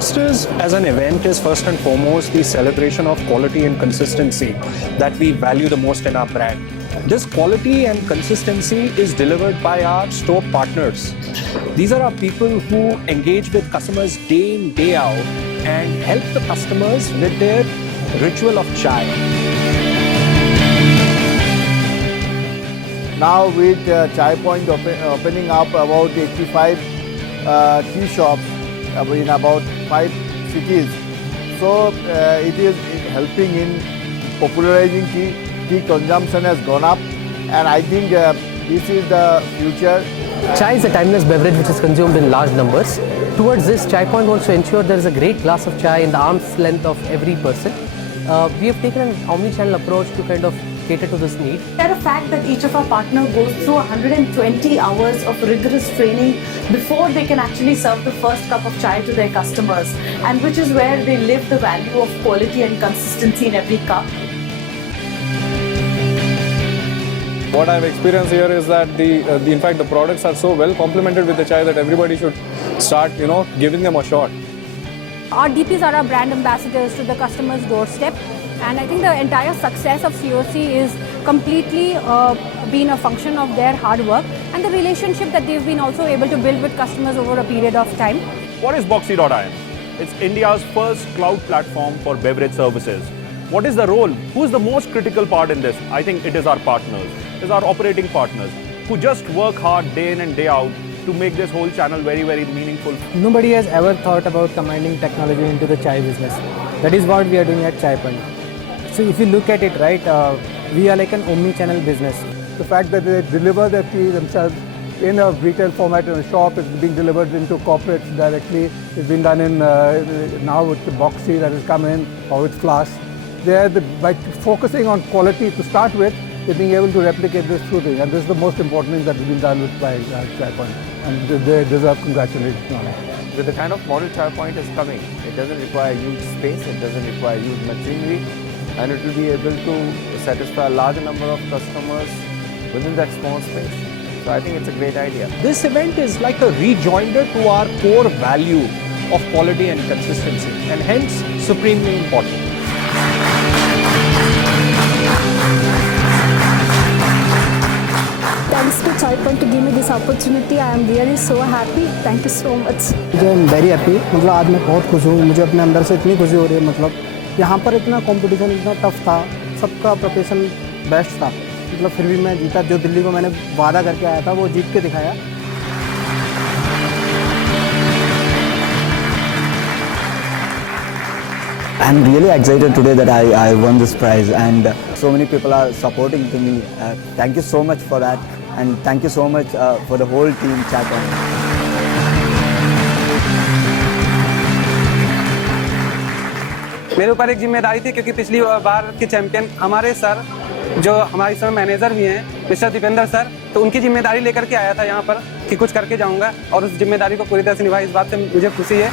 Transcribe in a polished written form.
Masters as an event is first and foremost the celebration of quality and consistency that we value the most in our brand. This quality and consistency is delivered by our store partners. These are our people who engage with customers day in, day out and help the customers with their ritual of chai. Now with Chai Point opening up about 85 tea shops in about 5 cities, so it is helping in popularizing tea. Tea consumption has gone up, and I think this is the future. Chai is a timeless beverage which is consumed in large numbers. Towards this, Chai Point wants to ensure there is a great glass of chai in the arm's length of every person. We have taken an omni-channel approach to kind of cater to this need. The fact that each of our partners goes through 120 hours of rigorous training before they can actually serve the first cup of chai to their customers, and which is where they live the value of quality and consistency in every cup. What I've experienced here is that in fact the products are so well complemented with the chai that everybody should start, giving them a shot. Our DPs are our brand ambassadors to the customer's doorstep, and I think the entire success of COC is completely been a function of their hard work and the relationship that they've been also able to build with customers over a period of time. What is Boxy.in? It's India's first cloud platform for beverage services. What is the role? Who is the most critical part in this? I think it is our partners. It is our operating partners who just work hard day in and day out to make this whole channel very, very meaningful. Nobody has ever thought about combining technology into the chai business. That is what we are doing at Chai Point. So if you look at it, right, we are like an omni-channel business. The fact that they deliver their tea themselves in a retail format in a shop, it's being delivered into corporates directly. It's been done in now with the Boxy that has come in, or with Flask. By focusing on quality to start with, they're being able to replicate this through things. And this is the most important thing that has been done by Chai Point. And they deserve congratulations on it. With the kind of model Chai Point is coming, it doesn't require huge space, it doesn't require huge machinery, and it will be able to satisfy a larger number of customers within that small space. So I think it's a great idea. This event is like a rejoinder to our core value of quality and consistency, and hence supremely important. Thanks to Chai Point to give me this opportunity. I am really so happy. Thank you so much. I am very happy. मतलब आज मैं बहुत खुश हूँ. मुझे अपने अंदर से इतनी खुशी हो रही है. मतलब यहाँ पर इतना कंपटीशन इतना टफ था. सबका प्रिपरेशन बेस्ट था. मतलब फिर भी मैं जीता. जो दिल्ली को मैंने वादा करके आया था वो जीत के दिखाया. I'm really excited today that I won this prize, and so many people are supporting to me. Thank you so much for that, and thank you so much for the whole team Chai Point. मेरे ऊपर एक जिम्मेदारी थी क्योंकि पिछली बार के champion हमारे sir जो हमारे समय मैनेजर भी हैं मिस्टर दीपेंद्र सर, तो उनकी जिम्मेदारी लेकर के आया था यहाँ पर कि कुछ करके जाऊँगा, और उस जिम्मेदारी को पूरी तरह से निभाई. इस बात से मुझे खुशी है.